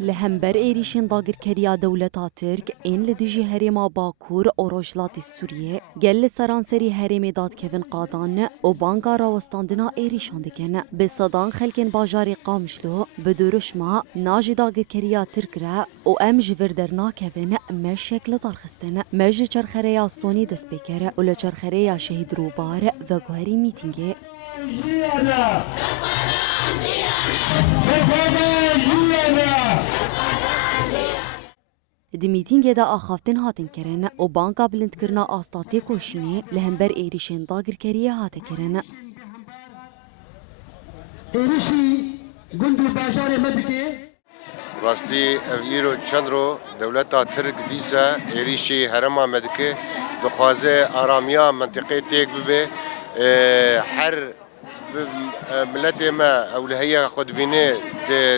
لهمبر ایریشین داگرکریا دولتا ترک این لدیجی هریما باکور و روجلات سوریه گل سرانسری هرمی داد کهون قادان و بانگا راوستاندنا ایریشان دکن به صدان خلکن باجاری قامشلو بدورش ما ناجی داگرکریا ترک را و ام جور در ناکهون مش شکل دارخستن مج چرخریا سونی دست بکر و لچرخریا شهید روبار و گوهری میتینگه دی میتینگ دا آخافتن هاتن کرن و بانکا بلند کرنا آستاتی کوشینه لهمبر ایریشن داگرکریه هات کرن. ایریشی گندی باجار مدکه راستی ایرو چند رو دولتا ترک دیسا ایریشی هرما مدکه دخوازه آرامیا منطقه تیک ببه هر ملت ما اولهیه خود بینه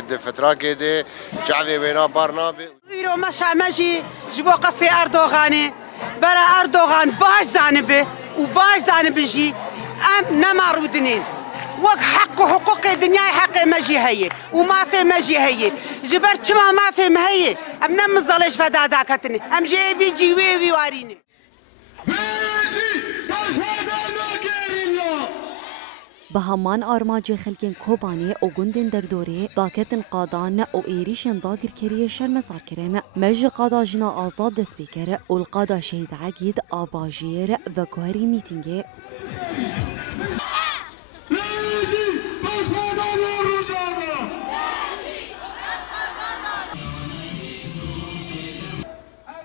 ده فتره که ده جعلی بینا بارنا به ایرو مشی جبو قصف اردوغانه برا اردوغان باش زانبه و باش زانبه جی ام نمارودنين وق حق وحقوق الدنيا حق مجي هي وما في مجي هي جبرت ما في مهي ام نمزلش فداداكتني ام جي في جي وي واريني به همان آرماج خلکن کوبانی و گندن در دوره داکتن قادان و ایریشن داگرکریه شرمزار کرن مج قادا جنا آزاد دست بکر و القادا شهید عگید آباجیر و گوهری میتینگه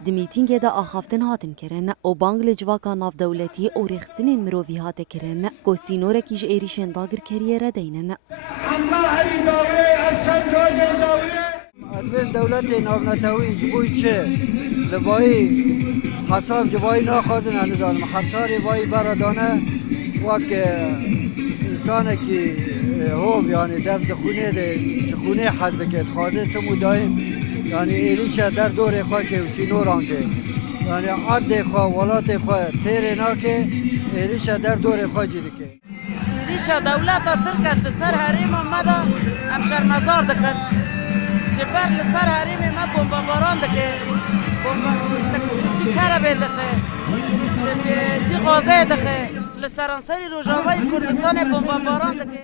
دی میتینگ دا آخافتن هاتن کرن و بانگل جواکا ناف دولتی و ریخسنین مرووی هات کرن کو سینوره کیج ایریشن داگر کریه را دینن ادبین دولت نافنتوی جبوی چه لبایی حساب جبایی ناخوازن هنوزان حبساری بایی برادانه وک انسانه که هو یعنی دفت خونه حزده که خوازه تمو دایم یعنی ایریشا در دور خواه که سینوران که یعنی عرض خواه ولات خواه تیر ناکه ایریشا در دور خواه جیده که ایریشا دولت ترکن لسر حریم مدا هم شرمزار دکن جبر لسر حریم ما بمباران دکه جی کربه دکه جی غازه دکه لسرانسری روجاوی کردستان بمباران دکه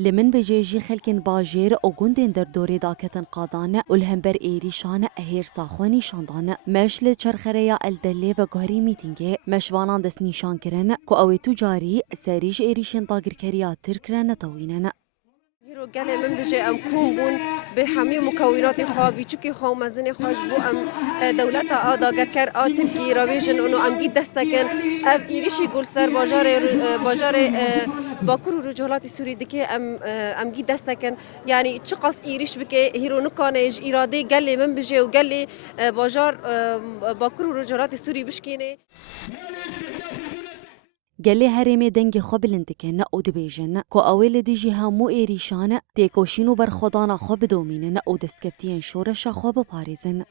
لمن بجيجي خلكن باجير او گندن در دوره داكتن قادان و الهمبر ایریشان اهیر ساخوانی شاندان مشل چرخریا الدلی و گهری میتینگه مشوانان دست نیشان کرن که اوی تجاری سریج ایریشن داگرکریا ترک را نتوینن هیرو گله من بجه ام کوم بون به همه مکونات خوابی چوکی خواه مزن خوش بو ام دولت آداگر کر ترکی رویجن اونو ام گید دستکن اف ایریشی گل سر باجار باکور و رجالات سوری دکه ام گید دستکن یعنی چه قاس ایریش بکه هیرو نکانه ایراده گله من بجه و گله باجار باکور و رجالات سوری بشکینه گلی هرمی دنگ خوب لندکن او دبیجن که اول دیجی همو ایریشان تیکوشینو بر خدانا خوب دومینن او دستکفتین شورش خوب پاریزن